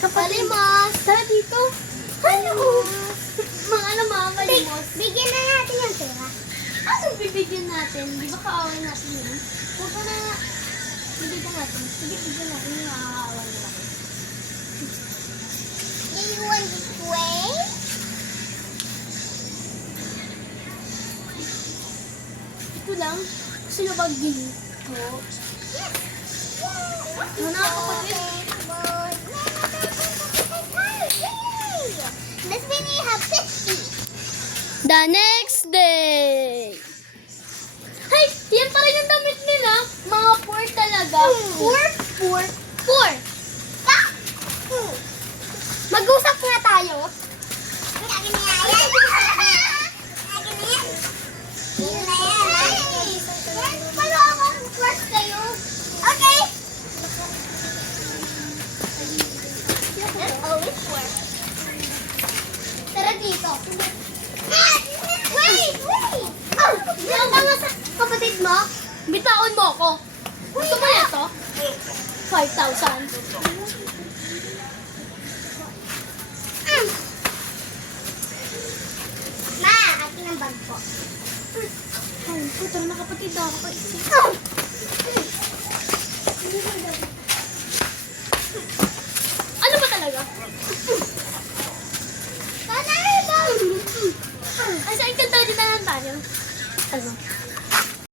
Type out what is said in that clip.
Kapalimos. Tara dito. Ano? Mga kalimos. Bigyan na natin yung pera. Anong bibigyan natin? Di ba kaaway natin yun? Huwag ka na. Bibigyan natin. Sige, bibigyan natin yung nakakaaway nila. Do you want to play? Ito lang. Gusto nyo bang ginito? Yes. Ano na kapatid? Let's really have 50. The next day. Hey, yan pa rin yung damit nila. Mga poor talaga. Poor. Mag-usap nga tayo. Akin na yan. Akin na yan. Dito na yan. Palo ako ng crush kayo. Okay. That's always work. Tara dito. Wait! Oh, yan ka nga sa kapatid mo. Bitaon mo ako. Gusto mo yan to? 5,000. Ma, akin ang bag po. Ay, puto na kapatid ako. Ano ba talaga? Sana ito. Ay, saan ka tayo? Dito na lang tayo. Ano?